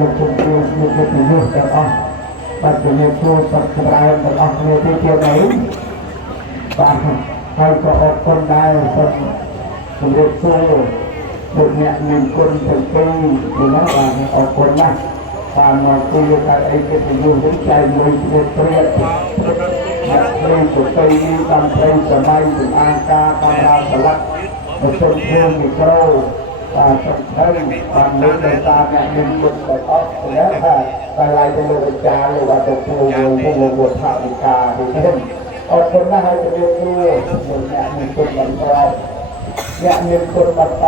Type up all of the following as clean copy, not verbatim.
លោកជំទាវលោកវិទ្យុទាំងអស់បាទជំរាបសួរសពសម្រាប់ទាំងអស់គ្នាទីទៀតនេះបាទហើយក៏អរគុណដែរសូមជំរាបសួរលោកអ្នកមានគុណទាំងពីរនេះណាបាទអរគុណណាស់បានមកជួយការអីកិត្តិយសវិញចែកមួយព្រាបព្រាបអ្នកព្រៃប្រតិនេះតាមព្រៃសម័យជំនាញការកាមេរ៉ាស្លាក់ប្រសិទ្ធភាពមីក្រូបាទសំខាន់បានលើកដោយសារអ្នកមានគុណទាំងអស់ណាបាទតែឡាយទៅលោកអាចារ្យលោកបាទទៅគ្រូវត្តថាវិការនេះអរគុណណាស់ហើយជំរាបសួរលោកអ្នកមានគុណបន្តអ្នកមានគុណបន្ត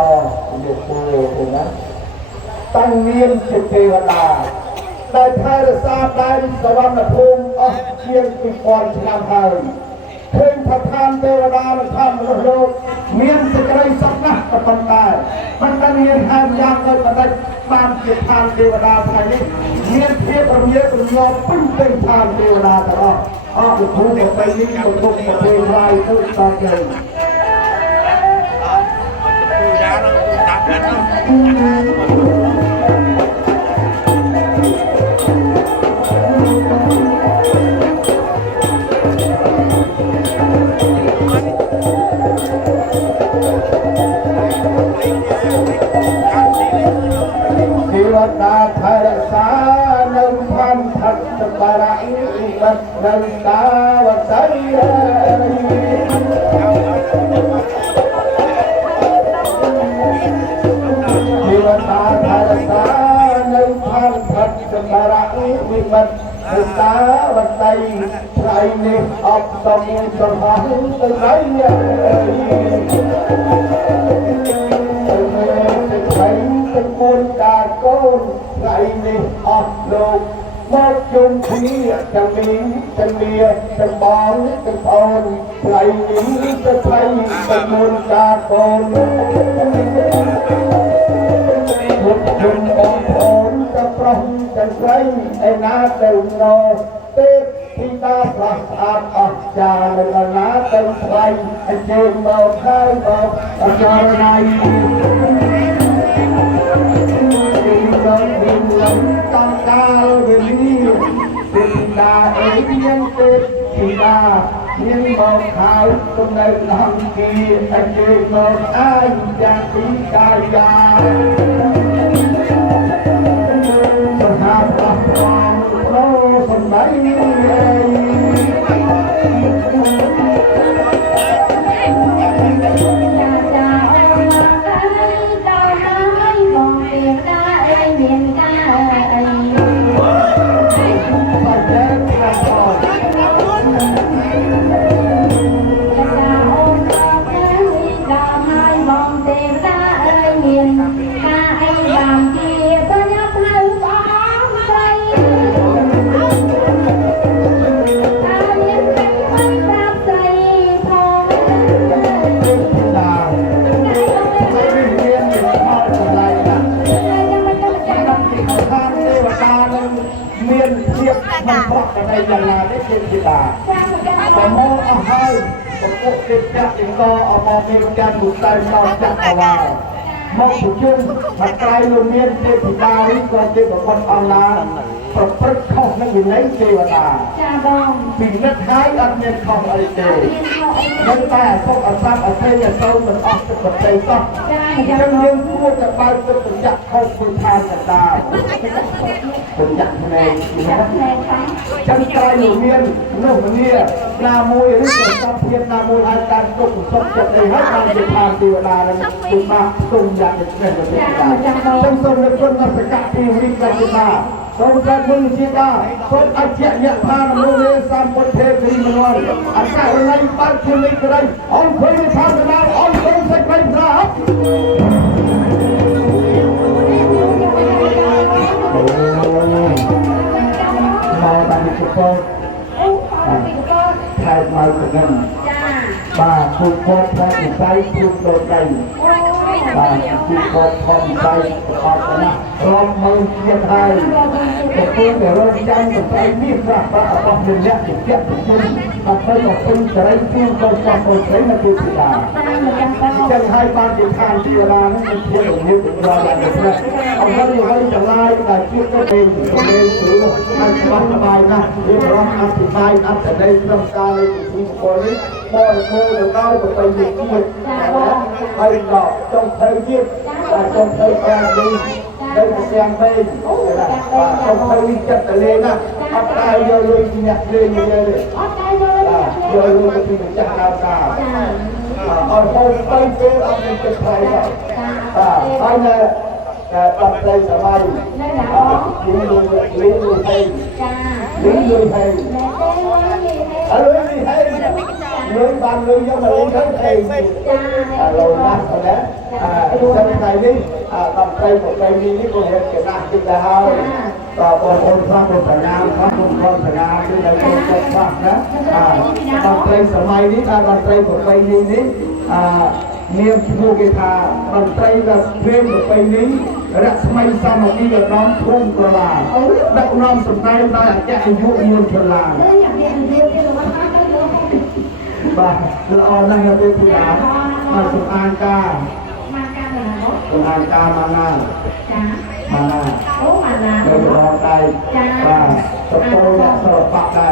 ជំរាបសួរណាតាំងមានជាទេវតាដែលថែរក្សាដែនសវណ្ណភូមិអស់ជាង 2000 ឆ្នាំហើយឃើញថាឋានទេវតានិងឋានមនុស្សលោកមានសេចក្តីសុខណាស់ក៏ប៉ុន្តែមិនបានមានហេតុយ៉ាងដូចបន្តិចបានជាឋានទេវតាថ្ងៃនេះមានភាពរំលាយរំលោភពេញទៅឋានទេវតាទាំងអស់អស់ពីភូមិទៅនេះទៅទុកទៅពេលឡាយទៅតទៅតាថែរក្សានៅផានថឹកសបារៈបាត់នៅតាវតៃជីវតាថែរក្សានៅផានថឹកសបារៈវិបត្តិនៅតាវតៃថ្ងៃនេះអបសំសំហងទៅហើយទាំងគួនការកូនថ្ងៃនេះអស់លោកមកជុំគ្នាទាំងមីងទាំងមាទាំងបងទាំងប្អូនថ្ងៃនេះទៅថ្ងៃទាំងគួនការកូនមកជុំបងប្អូនទាំងប្រុសទាំងស្រីឯណាទៅណោទេពធីតាប្រស្អាតអស្ចារ្យនៅណាទៅស្វែងអញ្ជើញមកហើយមកអរណៃមានលំតំកាលវេលាទេវតាអេមានទេពធីតាមានមកហើយទំនៅអង្គាអញ្ជើញមកអាយយ៉ាងពីកាយាសហាបអស់ផងប្រសំបីយ៉ាងណាទេជាទីតាប្រមូលអស់ហើយប្រពុកទេពចាក់ទាំងកអមមានចាន់មុខតែមកចាក់អវ៉ាមកប្រជុំមកក្រៃលោកមានទេពធីតានេះក៏ជាប្រពន្ធអង្លាប្រព្រឹត្តខុសនឹងវិន័យទេវតាចាបងពីនិតហើយអត់មានខុសអីទេមិនតែអសុខអស័ព្ទអភ័យអសូវមិនអស់ទឹកប្រតិសោះចាយើងគួរតែបើកទឹកបញ្ជាក់ខុសពីឋានតាបញ្ជាក់ភ្នែកចឹងក្រោយលោកមាននោះមនីណាមួយឬក៏សំភាពណាមួយឲ្យការទុកសុខចិត្តអីហើយបានជាឋានទេវតានឹងគឺបានទុំយ៉ាងនេះទេវតាចឹងសូមរំលឹកដល់សកពីវិកទេវតាសូមការមុនជាតាសូមអជ្ជយៈថានមោលេសម្ពុទ្ធទេវីមនោអក្សរណៃបាត់ជាលេខក្រៃអង្គភ័យថាសនាអង្គភ័យសេចក្ដីប្រាហប់មកបានពីកោថែមមកទៅនឹងបាទគូកោថែមវិស័យជួបដល់ដៃបាទគូកោថែមវិស័យអត់ណារំមើលជាតិហើយទៅពេលទៅរកចាំទៅស្អីនេះប្រាក់ប្រាក់របស់យើងអ្នកជាជាក់ជុំអត់ទៅមកពេញសេរីទីទៅចាំទៅស្អីនៅទីតាចឹងហើយបានជាឋានទេវតានឹងមានភាពរំលឹកដល់ដល់នេះអ เอาเงินอยู่ให้จะไล่แต่คิดก็เป็นถือมันสบายนะเรียกร้องอธิบายอัพแต่ในเรื่องการเลยที่คนนี้มองโม่เดี๋ยวเราจะไปยืดยืดนะไอ้ดอกจงเคยยืดจงเคยแรงดีได้เสียงเพลงจงเคยจัดเลยนะอัพได้เยอะเลยเนี่ยเลยเยอะเลยเยอะเลยก็ที่มันจะดาวกาเอาไปไปเจอเอาเป็นใครบ้างไปเนี่ยตัดใจสบายลิ้นดูให้ลิ้นดูให้อะไรนี่ให้เลยบางเลยยังมาเล่นทั้งเพลงเรานักแล้วสักไหนนี่ตัดใจหมดใจนี้นี่ก็เห็นแก่หน้าจิตดาวต่อไปคนสร้างคนสัญญาพระคุณคนสัญญาที่เราจะจัดสร้างนะตัดใจสมัยนี้การตัดใจหมดใจนี้เนียมผู้กิจาบันไตกับเพลงไปนี้รัศมีสามัคคีกับน้องทุ่งกระลาดักน้องสมัยได้จะอายุมวลชนลาบ้าเราเอานั่งกับผู้ดามาสุอานกาสุอานกามานาเรารอใจว่าสโตเนี่ยสลับปักได้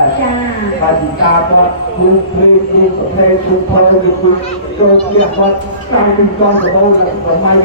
ปฏิกาก็ดูเพลงดูเพลงดูเพลงดูโดยเฉพาะการเป็นกองสโตและสมัย